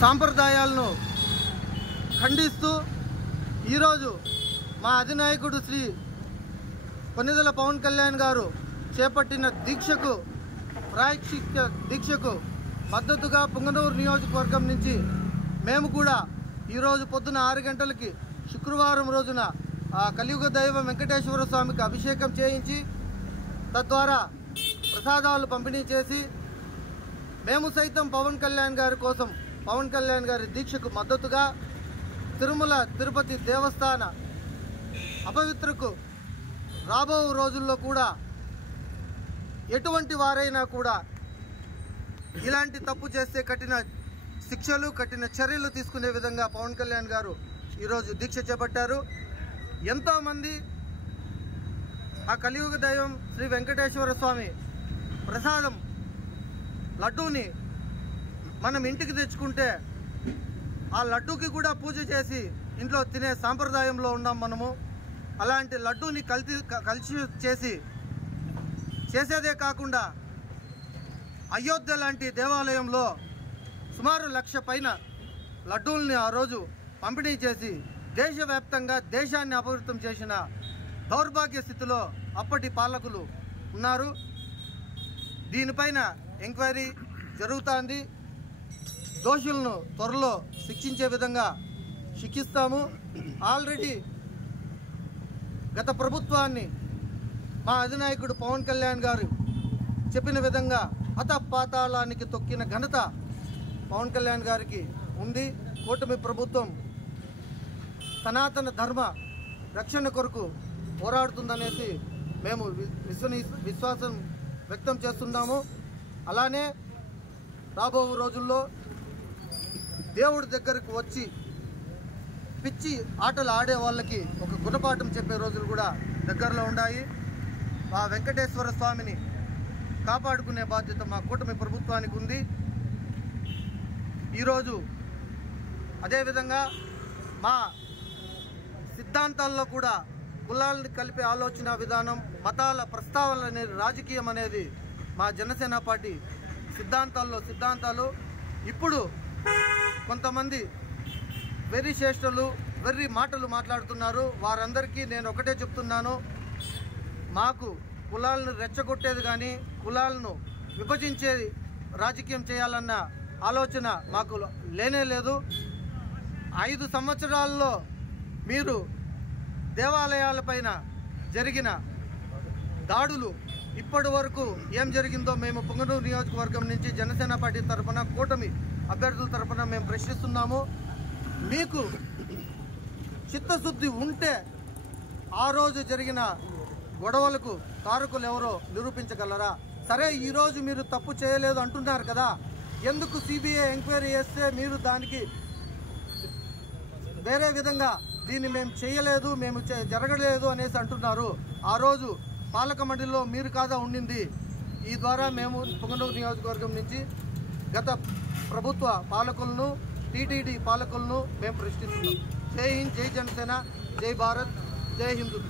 సాంప్రదాయాలను ఖండిస్తూ ఈరోజు మా అధినాయకుడు శ్రీ కొనిదెల పవన్ కళ్యాణ్ గారు చేపట్టిన దీక్షకు ప్రాయశ్చిత్త దీక్షకు మద్దతుగా పుంగనూరు నియోజకవర్గం నుంచి మేము కూడా ఈరోజు పొద్దున 6 గంటలకి శుక్రవారం రోజున కలియుగ దైవం వెంకటేశ్వర స్వామికి అభిషేకం చేయించి తద్వారా ప్రసాదాలు పంపిణీ చేసి మేము సైతం పవన్ కళ్యాణ్ గారి కోసం పవన్ కళ్యాణ్ గారి దీక్షకు మద్దతుగా తిరుమల తిరుపతి దేవస్థాన అపవిత్రకు రాబో రోజుల్లో కూడా ఎటువంటి వారైనా కూడా ఇలాంటి తప్పు చేస్తే కఠిన శిక్షలు కఠిన చర్యలు తీసుకునే విధంగా పవన్ కళ్యాణ్ గారు ఈరోజు దీక్ష చేపట్టారు. ఎంతోమంది ఆ కలియుగ దైవం శ్రీ వెంకటేశ్వర స్వామి ప్రసాదం లడ్డూని మనం ఇంటికి తెచ్చుకుంటే ఆ లడ్డూకి కూడా పూజ చేసి ఇంట్లో తినే సాంప్రదాయంలో ఉన్నాం మనము. అలాంటి లడ్డూని కలిసి చేసేదే కాకుండా అయోధ్య లాంటి దేవాలయంలో సుమారు 1,00,000 పైన లడ్డూల్ని ఆ రోజు పంపిణీ చేసి దేశవ్యాప్తంగా దేశాన్ని అపవిత్రం చేసిన దౌర్భాగ్య స్థితిలో అప్పటి పాలకులు ఉన్నారు. దీనిపైన ఎంక్వైరీ జరుగుతోంది. దోషులను త్వరలో శిక్షించే విధంగా శిక్షిస్తాము. ఆల్రెడీ గత ప్రభుత్వాన్ని మా అధినాయకుడు పవన్ కళ్యాణ్ గారు చెప్పిన విధంగా అతపాతాళానికి తొక్కిన ఘనత పవన్ కళ్యాణ్ గారికి ఉంది. కూటమి ప్రభుత్వం సనాతన ధర్మ రక్షణ కొరకు పోరాడుతుందనేసి మేము విశ్వాసం వ్యక్తం చేస్తున్నాము. అలానే రాబో రోజుల్లో దేవుడి దగ్గరకు వచ్చి పిచ్చి ఆటలు ఆడే వాళ్ళకి ఒక గుణపాఠం చెప్పే రోజులు కూడా దగ్గరలో ఉన్నాయి. ఆ వెంకటేశ్వర స్వామిని కాపాడుకునే బాధ్యత మా కూటమి ప్రభుత్వానికి ఉంది. ఈరోజు అదేవిధంగా మా సిద్ధాంతాల్లో కూడా కులాలను కలిపే ఆలోచన విధానం, మతాల ప్రస్తావన అనేది రాజకీయం అనేది మా జనసేన పార్టీ సిద్ధాంతాలు. ఇప్పుడు కొంతమంది వెర్రి చేష్టలు వెర్రి మాటలు మాట్లాడుతున్నారు. వారందరికీ నేను ఒకటే చెప్తున్నాను, మాకు కులాలను రెచ్చగొట్టేది కానీ కులాలను విభజించేది రాజకీయం చేయాలన్న ఆలోచన మాకు లేనే లేదు. 5 సంవత్సరాల్లో మీరు దేవాలయాలపైన జరిగిన దాడులు ఇప్పటి వరకు ఏం జరిగిందో మేము పుంగనూరు నియోజకవర్గం నుంచి జనసేన పార్టీ తరఫున కూటమి అభ్యర్థుల తరఫున మేము ప్రశ్నిస్తున్నాము. మీకు చిత్తశుద్ధి ఉంటే ఆ రోజు జరిగిన గొడవలకు కారకులు ఎవరో నిరూపించగలరా? సరే, ఈరోజు మీరు తప్పు చేయలేదు అంటున్నారు కదా, ఎందుకు సిబిఐ ఎంక్వైరీ చేస్తే మీరు దానికి వేరే విధంగా దీన్ని మేము చేయలేదు, మేము జరగలేదు అనేసి అంటున్నారు? ఆ రోజు పాలక మండలిలో మీరు కాదా ఉండింది? ఈ ద్వారా మేము పుంగనూరు నియోజకవర్గం నుంచి గత ప్రభుత్వ పాలకులను టీటీడీ పాలకులను మేము ప్రశ్నిస్తున్నాం. జై హింద్, జై జనసేన, జై భారత్, జై హిందూ.